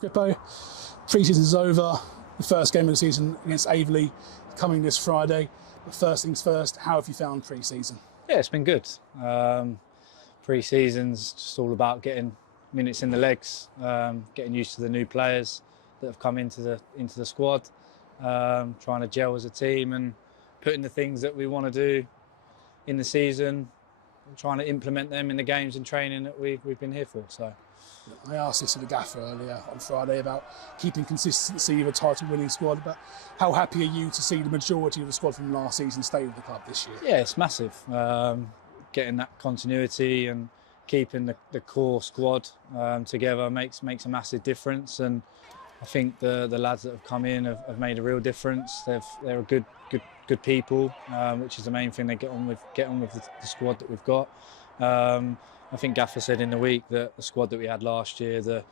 Crippo, pre-season's over. The first game of the season against Aveley coming this Friday. But first things first, how have you found pre-season? Yeah, it's been good. Pre-season's just all about getting minutes in the legs, getting used to the new players that have come into the squad, trying to gel as a team and putting the things that we want to do in the season, trying to implement them in the games and training that we've been here for. So, I asked this to the gaffer earlier on Friday about keeping consistency of a title-winning squad, but how happy are you to see the majority of the squad from last season stay with the club this year? Yeah, it's massive. Getting that continuity and keeping the core squad together makes a massive difference. And I think the lads that have come in have made a real difference. They're good people, which is the main thing. They get on with the squad that we've got. I think Gaffer said in the week that the squad that we had last year, the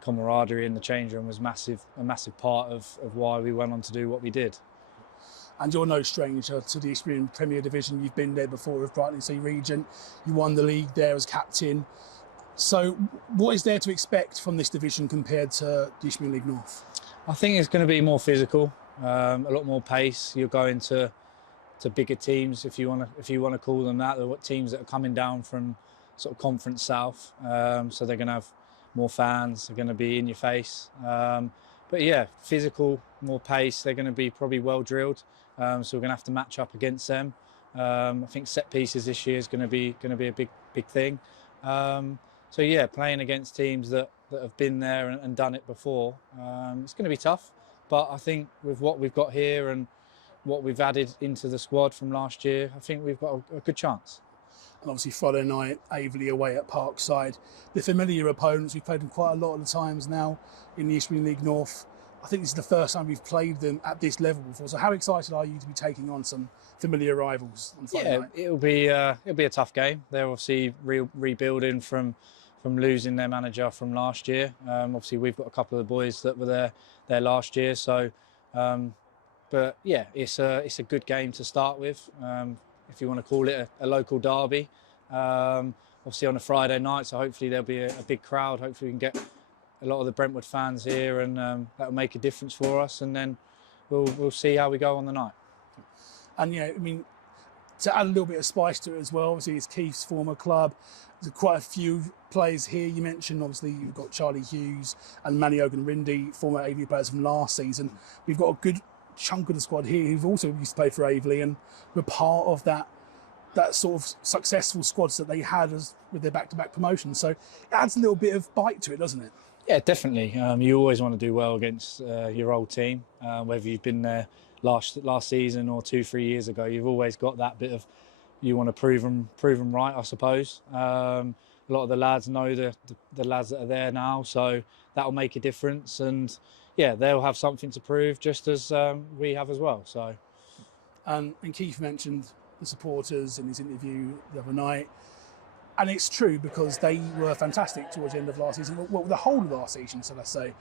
camaraderie in the change room was a massive part of why we went on to do what we did. And you're no stranger to the Isthmian Premier Division. You've been there before with Brighton Sea Regent. You won the league there as captain. So what is there to expect from this division compared to the Isthmian League North? I think it's going to be more physical, a lot more pace. You're going to bigger teams, if you want to call them that. They're teams that are coming down from sort of Conference South, so they're going to have more fans. They're going to be in your face. But yeah, physical, more pace. They're going to be probably well drilled, so we're going to have to match up against them. I think set pieces this year is going to be a big thing. So yeah, playing against teams that have been there and done it before, it's going to be tough. But I think with what we've got here and what we've added into the squad from last year, I think we've got a good chance. And obviously Friday night, Aveley away at Parkside. The familiar opponents, we've played them quite a lot of the times now in the Isthmian League North. I think this is the first time we've played them at this level before. So how excited are you to be taking on some familiar rivals on Friday night? It'll be a tough game. They're obviously rebuilding from losing their manager from last year. Obviously we've got a couple of the boys that were there last year. So, but yeah, it's a good game to start with. If you want to call it a local derby, obviously on a Friday night, so hopefully there'll be a big crowd. Hopefully we can get a lot of the Brentwood fans here, and that'll make a difference for us. And then we'll see how we go on the night. And yeah, I mean, to add a little bit of spice to it as well, obviously it's Keith's former club. There's quite a few players here. You mentioned obviously you've got Charlie Hughes and Manny Ogunrindi, former Aveley players from last season. We've got a good chunk of the squad here who've also used to play for Aveley and were part of that sort of successful squads that they had with their back-to-back promotions. So it adds a little bit of bite to it, doesn't it? Yeah, definitely. You always want to do well against your old team, whether you've been there last season or 2-3 years ago. You've always got that bit of you want to prove them right, I suppose. A lot of the lads know the lads that are there now, so that'll make a difference. And yeah, they'll have something to prove, just as we have as well. So, and Keith mentioned the supporters in his interview the other night, and it's true because they were fantastic towards the end of last season. Well, the whole of last season, so let's say,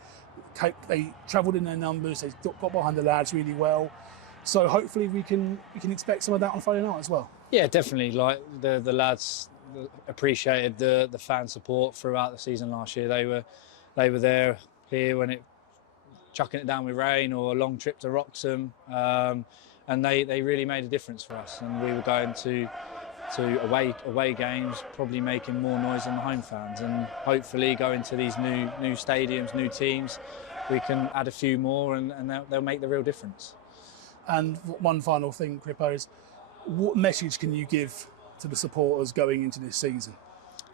they travelled in their numbers. They got behind the lads really well. So hopefully we can expect some of that on Friday night as well. Yeah, definitely. Like the lads appreciated the fan support throughout the season last year. They were there here when it chucking it down with rain or a long trip to Wroxham, and they really made a difference for us. And we were going to away games, probably making more noise than the home fans. And hopefully going to these new stadiums, new teams, we can add a few more, and they'll make the real difference. And one final thing, Crippo, is what message can you give to the supporters going into this season?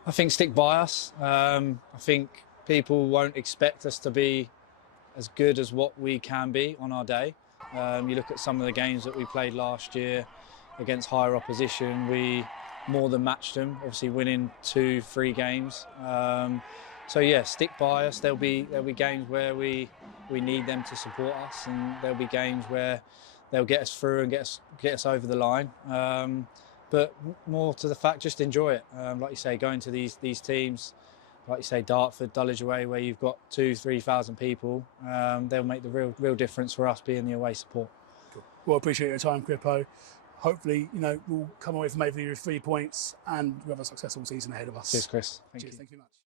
I think stick by us. I think people won't expect us to be as good as what we can be on our day. You look at some of the games that we played last year against higher opposition, we more than matched them, obviously winning 2-3 games. So yeah, stick by us. There'll be games where we need them to support us, and there'll be games where they'll get us through and get us over the line. But more to the fact, just enjoy it. Like you say, going to these teams, like you say, Dartford, Dulwich away, where you've got 2,000-3,000 people, they'll make the real difference for us being the away support. Cool. Well, I appreciate your time, Crippo. Hopefully, we'll come away from Aveley with 3 points and we'll have a successful season ahead of us. Cheers, Chris. Thank you very much.